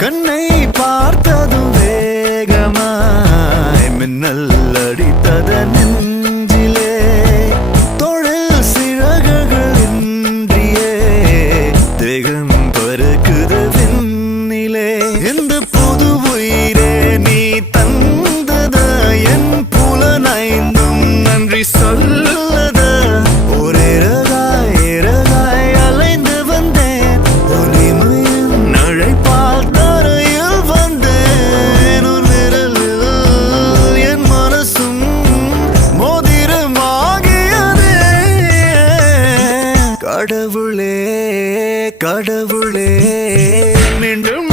கண்ணை பார்த்ததும் வேகமாய் மின்னல் அடித்தத நெஞ்சிலே தொழில் சிறகுகள் இன்றியே தேகம் பறக்குது விண்ணிலே இந்த புது உயிரே நீ தந்தத என் புலனைந்தும் நன்றி சொல்லத ஒரே ரகாய் அலைந்து வந்தேன் ஒளிமையின் நழைப்பால் தரையில் வந்தேன் உன் விரலில் என் மனசும் மோதிரமாகியதே கடவுளே கடவுளே மீண்டும்